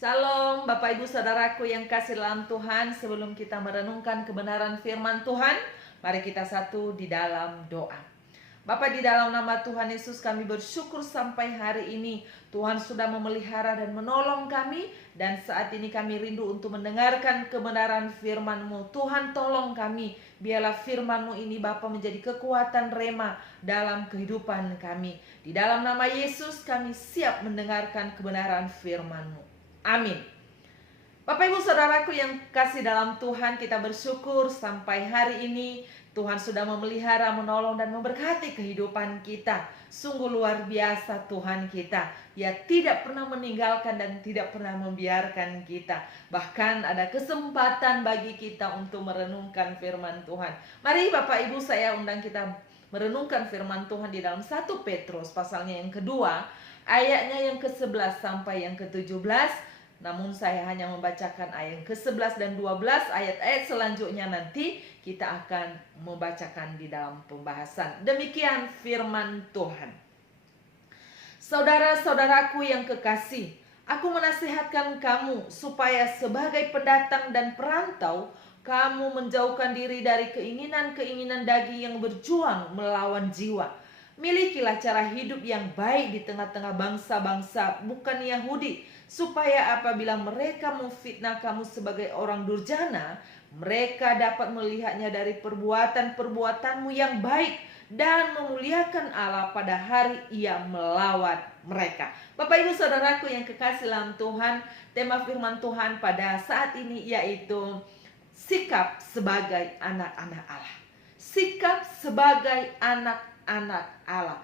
Shalom Bapak Ibu Saudaraku yang kasih dalam Tuhan. Sebelum kita merenungkan kebenaran firman Tuhan, mari kita satu di dalam doa. Bapa, di dalam nama Tuhan Yesus kami bersyukur sampai hari ini Tuhan sudah memelihara dan menolong kami. Dan saat ini kami rindu untuk mendengarkan kebenaran firman-Mu. Tuhan tolong kami, biarlah firman-Mu ini Bapa menjadi kekuatan rema dalam kehidupan kami. Di dalam nama Yesus kami siap mendengarkan kebenaran firman-Mu. Amin. Bapak Ibu Saudaraku yang kasih dalam Tuhan, kita bersyukur sampai hari ini Tuhan sudah memelihara, menolong dan memberkati kehidupan kita. Sungguh luar biasa Tuhan kita. Dia tidak pernah meninggalkan dan tidak pernah membiarkan kita. Bahkan ada kesempatan bagi kita untuk merenungkan firman Tuhan. Mari Bapak Ibu, saya undang kita merenungkan firman Tuhan di dalam 1 Petrus pasalnya yang kedua, ayatnya yang ke-11 sampai yang ke-17. Namun saya hanya membacakan ayat ke-11 dan 12. Ayat-ayat selanjutnya nanti kita akan membacakan di dalam pembahasan. Demikian firman Tuhan. Saudara-saudaraku yang kekasih, aku menasihatkan kamu supaya sebagai pendatang dan perantau, kamu menjauhkan diri dari keinginan-keinginan daging yang berjuang melawan jiwa. Milikilah cara hidup yang baik di tengah-tengah bangsa-bangsa bukan Yahudi, supaya apabila mereka memfitnah kamu sebagai orang durjana, mereka dapat melihatnya dari perbuatan-perbuatanmu yang baik dan memuliakan Allah pada hari Ia melawat mereka. Bapak Ibu Saudaraku yang kekasih dalam Tuhan, tema firman Tuhan pada saat ini yaitu sikap sebagai anak-anak Allah. Sikap sebagai anak-anak Allah.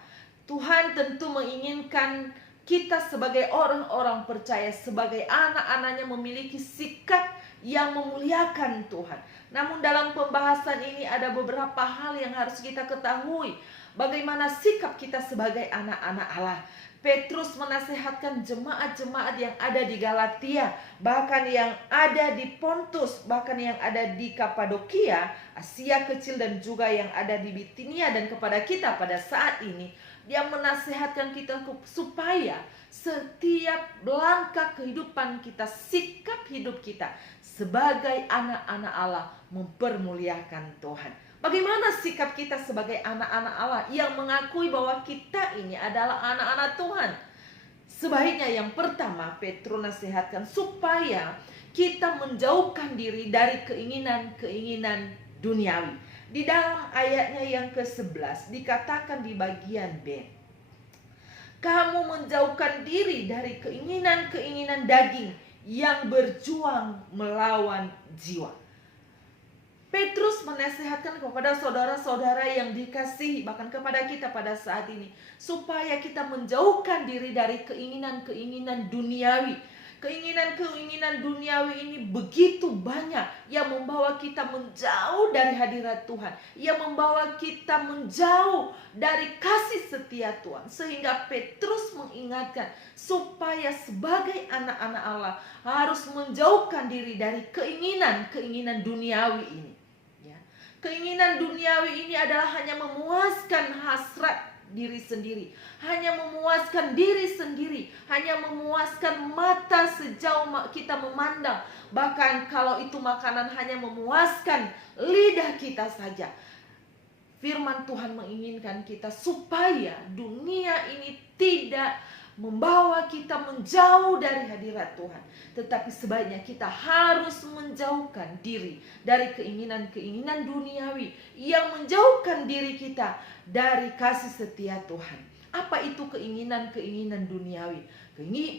Tuhan tentu menginginkan kita sebagai orang-orang percaya, sebagai anak-anaknya memiliki sikap yang memuliakan Tuhan. Namun dalam pembahasan ini ada beberapa hal yang harus kita ketahui. Bagaimana sikap kita sebagai anak-anak Allah. Petrus menasehatkan jemaat-jemaat yang ada di Galatia, bahkan yang ada di Pontus, bahkan yang ada di Kapadokia, Asia Kecil, dan juga yang ada di Bitinia, dan kepada kita pada saat ini. Dia menasehatkan kita supaya setiap langkah kehidupan kita, sikap hidup kita sebagai anak-anak Allah mempermuliakan Tuhan. Bagaimana sikap kita sebagai anak-anak Allah yang mengakui bahwa kita ini adalah anak-anak Tuhan? Sebaiknya yang pertama Petrus nasihatkan supaya kita menjauhkan diri dari keinginan-keinginan duniawi. Di dalam ayatnya yang ke-11 dikatakan di bagian B, kamu menjauhkan diri dari keinginan-keinginan daging yang berjuang melawan jiwa. Petrus menasihatkan kepada saudara-saudara yang dikasihi, bahkan kepada kita pada saat ini, supaya kita menjauhkan diri dari keinginan-keinginan duniawi. Keinginan-keinginan duniawi ini begitu banyak yang membawa kita menjauh dari hadirat Tuhan, yang membawa kita menjauh dari kasih setia Tuhan. Sehingga Petrus mengingatkan supaya sebagai anak-anak Allah harus menjauhkan diri dari keinginan-keinginan duniawi ini. Keinginan duniawi ini adalah hanya memuaskan hasrat diri sendiri, hanya memuaskan diri sendiri, hanya memuaskan mata sejauh kita memandang. Bahkan kalau itu makanan hanya memuaskan lidah kita saja. Firman Tuhan menginginkan kita supaya dunia ini tidak membawa kita menjauh dari hadirat Tuhan, tetapi sebaiknya kita harus menjauhkan diri dari keinginan-keinginan duniawi yang menjauhkan diri kita dari kasih setia Tuhan. Apa itu keinginan-keinginan duniawi?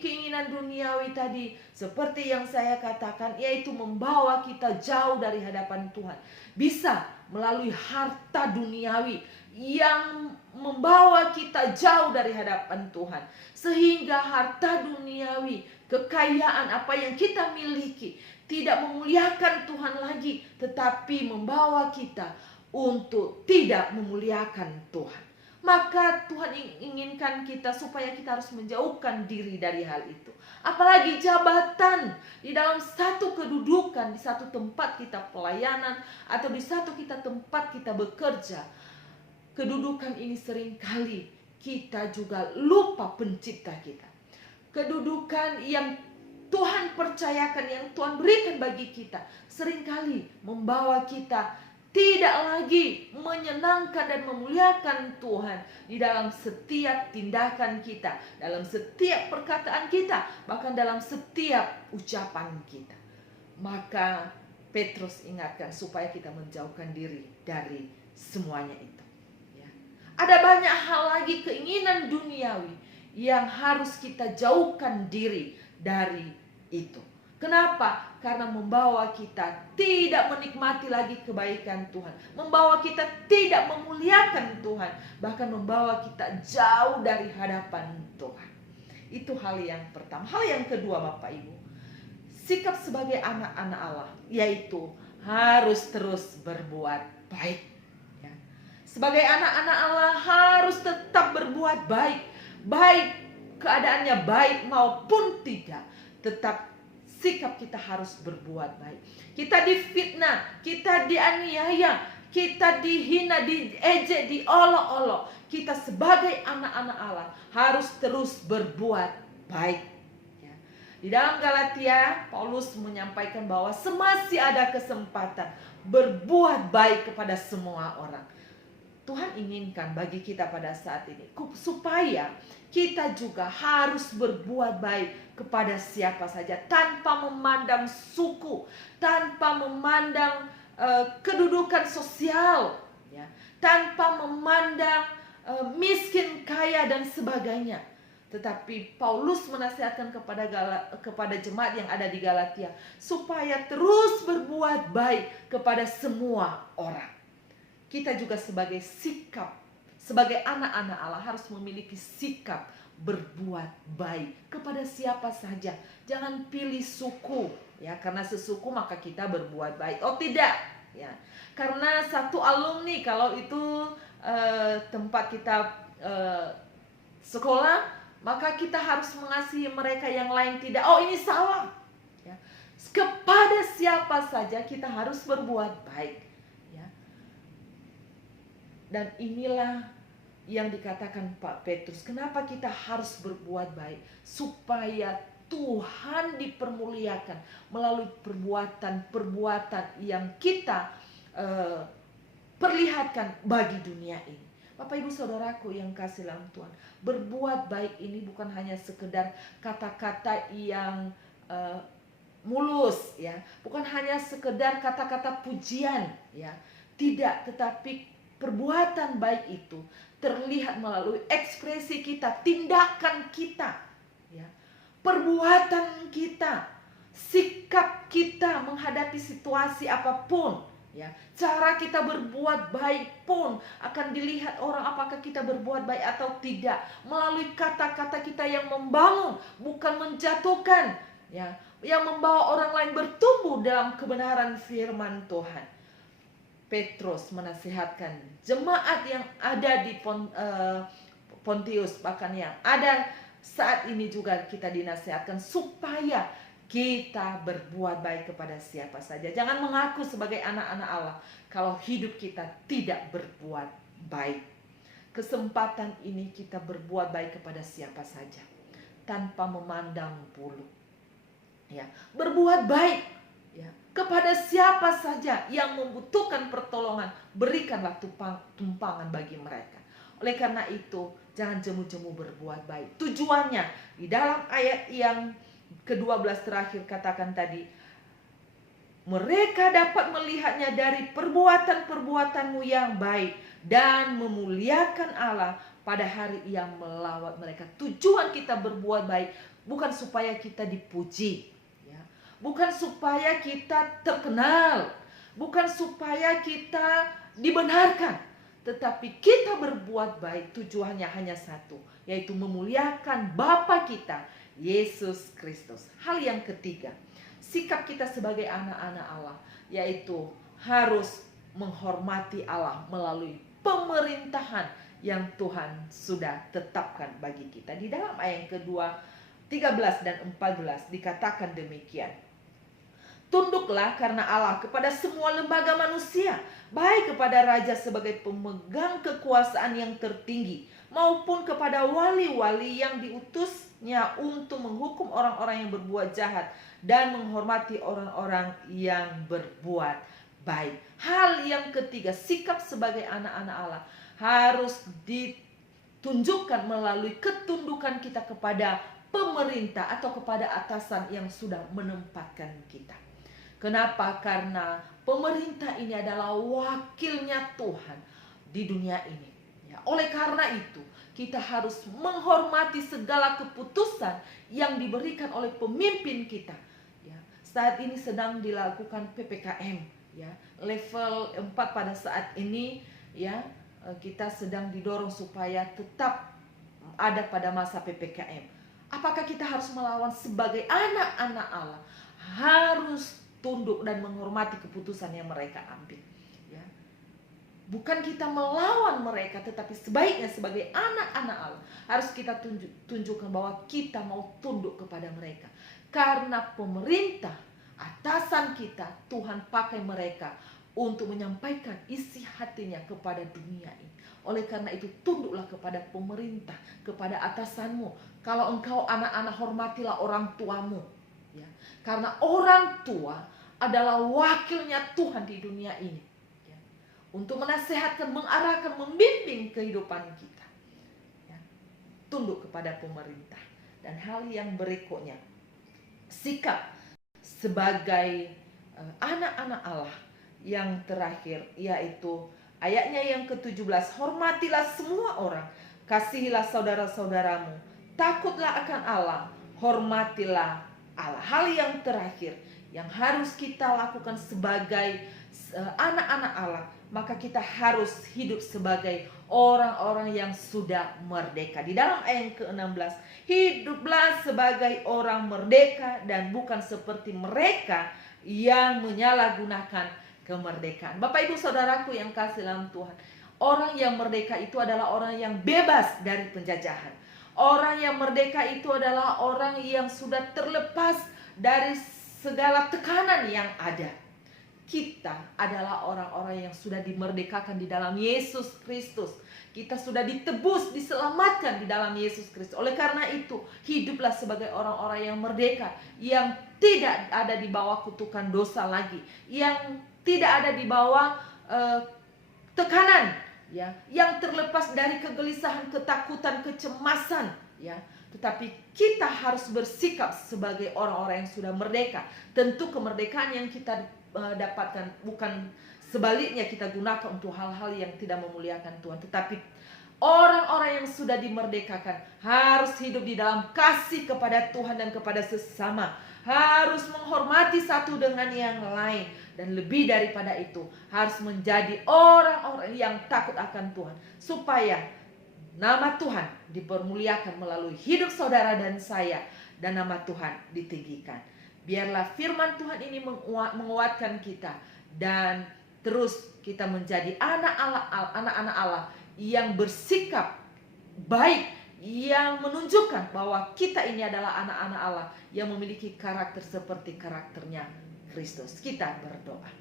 Keinginan duniawi tadi seperti yang saya katakan, yaitu membawa kita jauh dari hadapan Tuhan. Bisa melalui harta duniawi yang membawa kita jauh dari hadapan Tuhan, sehingga harta duniawi, kekayaan apa yang kita miliki tidak memuliakan Tuhan lagi, tetapi membawa kita untuk tidak memuliakan Tuhan. Maka Tuhan inginkan kita supaya kita harus menjauhkan diri dari hal itu. Apalagi jabatan di dalam satu kedudukan, di satu tempat kita pelayanan, atau di satu tempat kita bekerja. Kedudukan ini seringkali kita juga lupa pencipta kita. Kedudukan yang Tuhan percayakan, yang Tuhan berikan bagi kita, seringkali membawa kita tidak lagi menyenangkan dan memuliakan Tuhan di dalam setiap tindakan kita, dalam setiap perkataan kita, bahkan dalam setiap ucapan kita. Maka Petrus ingatkan supaya kita menjauhkan diri dari semuanya itu. Ya. Ada banyak hal lagi, keinginan duniawi yang harus kita jauhkan diri dari itu. Kenapa? Karena membawa kita tidak menikmati lagi kebaikan Tuhan, membawa kita tidak memuliakan Tuhan, bahkan membawa kita jauh dari hadapan Tuhan. Itu hal yang pertama. Hal yang kedua, Bapak Ibu, sikap sebagai anak-anak Allah, yaitu harus terus berbuat baik. Ya. Sebagai anak-anak Allah harus tetap berbuat baik, baik keadaannya baik maupun tidak, tetap sikap kita harus berbuat baik. Kita difitnah, kita dianiaya, kita dihina, diejek, diolok-olok. Kita sebagai anak-anak Allah harus terus berbuat baik. Ya. Di dalam Galatia, Paulus menyampaikan bahwa semasih ada kesempatan berbuat baik kepada semua orang. Tuhan inginkan bagi kita pada saat ini supaya kita juga harus berbuat baik kepada siapa saja, tanpa memandang suku, tanpa memandang kedudukan sosial, ya, tanpa memandang miskin, kaya dan sebagainya. Tetapi Paulus menasihatkan kepada jemaat yang ada di Galatia supaya terus berbuat baik kepada semua orang. Kita juga sebagai anak-anak Allah harus memiliki sikap berbuat baik kepada siapa saja. Jangan pilih suku, ya, karena sesuku maka kita berbuat baik. Oh tidak, ya, karena satu alumni, kalau itu tempat kita sekolah, maka kita harus mengasihi mereka, yang lain tidak. Oh, ini salah, ya. Kepada siapa saja kita harus berbuat baik. Dan inilah yang dikatakan Pak Petrus, kenapa kita harus berbuat baik? Supaya Tuhan dipermuliakan melalui perbuatan yang kita perlihatkan bagi dunia ini. Bapak Ibu Saudaraku yang kasih dalam Tuhan, berbuat baik ini bukan hanya sekedar kata-kata yang mulus, ya, bukan hanya sekedar kata-kata pujian, ya, tidak, tetapi perbuatan baik itu terlihat melalui ekspresi kita, tindakan kita, ya, perbuatan kita, sikap kita menghadapi situasi apapun, ya, cara kita berbuat baik pun akan dilihat orang apakah kita berbuat baik atau tidak melalui kata-kata kita yang membangun, bukan menjatuhkan, ya, yang membawa orang lain bertumbuh dalam kebenaran firman Tuhan. Petrus menasihatkan jemaat yang ada di Pontius, bahkan yang ada saat ini juga kita dinasihatkan supaya kita berbuat baik kepada siapa saja. Jangan mengaku sebagai anak-anak Allah kalau hidup kita tidak berbuat baik. Kesempatan ini kita berbuat baik kepada siapa saja tanpa memandang bulu, ya, berbuat baik, ya, kepada siapa saja yang membutuhkan pertolongan, berikanlah tumpangan bagi mereka. Oleh karena itu, jangan jemu-jemu berbuat baik. Tujuannya di dalam ayat yang ke-12 terakhir katakan tadi, mereka dapat melihatnya dari perbuatan-perbuatanmu yang baik dan memuliakan Allah pada hari yang melawat mereka. Tujuan kita berbuat baik bukan supaya kita dipuji, bukan supaya kita terkenal, bukan supaya kita dibenarkan, tetapi kita berbuat baik tujuannya hanya satu, yaitu memuliakan Bapa kita, Yesus Kristus. Hal yang ketiga, sikap kita sebagai anak-anak Allah, yaitu harus menghormati Allah melalui pemerintahan yang Tuhan sudah tetapkan bagi kita. Di dalam ayat yang kedua, 13 dan 14 dikatakan demikian. Tunduklah karena Allah kepada semua lembaga manusia, baik kepada raja sebagai pemegang kekuasaan yang tertinggi, maupun kepada wali-wali yang diutusnya untuk menghukum orang-orang yang berbuat jahat dan menghormati orang-orang yang berbuat baik. Hal yang ketiga, sikap sebagai anak-anak Allah harus ditunjukkan melalui ketundukan kita kepada pemerintah atau kepada atasan yang sudah menempatkan kita. Kenapa? Karena pemerintah ini adalah wakilnya Tuhan di dunia ini. Ya, oleh karena itu, kita harus menghormati segala keputusan yang diberikan oleh pemimpin kita. Ya, saat ini sedang dilakukan PPKM, ya, level 4 pada saat ini, ya, kita sedang didorong supaya tetap ada pada masa PPKM. Apakah kita harus melawan? Sebagai anak-anak Allah harus tunduk dan menghormati keputusan yang mereka ambil, ya. Bukan kita melawan mereka, tetapi sebaiknya sebagai anak-anak Allah harus kita tunjukkan bahwa kita mau tunduk kepada mereka. Karena pemerintah, atasan kita, Tuhan pakai mereka untuk menyampaikan isi hatinya kepada dunia ini. Oleh karena itu, tunduklah kepada pemerintah, kepada atasanmu. Kalau engkau anak-anak, hormatilah orang tuamu, ya. Karena orang tua adalah wakilnya Tuhan di dunia ini, ya, untuk menasehatkan, mengarahkan, membimbing kehidupan kita, ya. Tunduk kepada pemerintah. Dan hal yang berikutnya, sikap sebagai anak-anak Allah yang terakhir, yaitu ayatnya yang ke-17, hormatilah semua orang, kasihilah saudara-saudaramu, takutlah akan Allah, hormatilah Allah. Hal yang terakhir yang harus kita lakukan sebagai anak-anak Allah, maka kita harus hidup sebagai orang-orang yang sudah merdeka. Di dalam ayat ke-16, hiduplah sebagai orang merdeka dan bukan seperti mereka yang menyalahgunakan kemerdekaan. Bapak Ibu Saudaraku yang kasih dalam Tuhan, orang yang merdeka itu adalah orang yang bebas dari penjajahan. Orang yang merdeka itu adalah orang yang sudah terlepas dari segala tekanan yang ada. Kita adalah orang-orang yang sudah dimerdekakan di dalam Yesus Kristus. Kita sudah ditebus, diselamatkan di dalam Yesus Kristus. Oleh karena itu, hiduplah sebagai orang-orang yang merdeka, yang tidak ada di bawah kutukan dosa lagi, yang tidak ada di bawah tekanan, ya, yang terlepas dari kegelisahan, ketakutan, kecemasan, ya. Tetapi kita harus bersikap sebagai orang-orang yang sudah merdeka. Tentu kemerdekaan yang kita dapatkan bukan sebaliknya kita gunakan untuk hal-hal yang tidak memuliakan Tuhan. Tetapi orang-orang yang sudah dimerdekakan harus hidup di dalam kasih kepada Tuhan dan kepada sesama. Harus menghormati satu dengan yang lain. Dan lebih daripada itu, harus menjadi orang-orang yang takut akan Tuhan, supaya nama Tuhan dipermuliakan melalui hidup saudara dan saya, dan nama Tuhan ditinggikan. Biarlah firman Tuhan ini menguatkan kita, dan terus kita menjadi anak-anak Allah yang bersikap baik, yang menunjukkan bahwa kita ini adalah anak-anak Allah yang memiliki karakter seperti karakternya Kristus. Kita berdoa.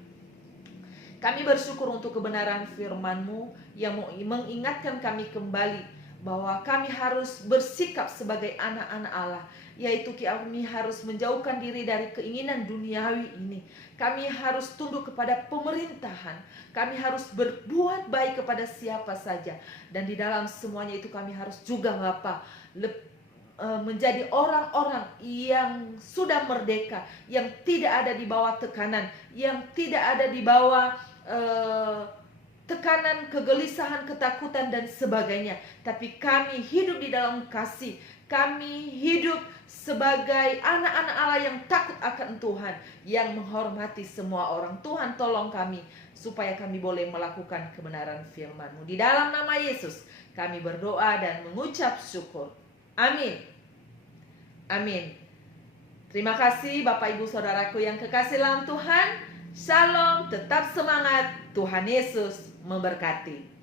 Kami bersyukur untuk kebenaran firman-Mu yang mengingatkan kami kembali bahwa kami harus bersikap sebagai anak-anak Allah, yaitu kami harus menjauhkan diri dari keinginan duniawi ini. Kami harus tunduk kepada pemerintahan. Kami harus berbuat baik kepada siapa saja. Dan di dalam semuanya itu kami harus juga Bapa menjadi orang-orang yang sudah merdeka, yang tidak ada di bawah tekanan, yang tidak ada di bawah tekanan, kegelisahan, ketakutan dan sebagainya. Tapi kami hidup di dalam kasih. Kami hidup sebagai anak-anak Allah yang takut akan Tuhan, yang menghormati semua orang. Tuhan tolong kami supaya kami boleh melakukan kebenaran firman-Mu. Di dalam nama Yesus kami berdoa dan mengucap syukur. Amin. Amin. Terima kasih Bapak Ibu Saudaraku yang kekasih dalam Tuhan. Shalom, tetap semangat. Tuhan Yesus memberkati.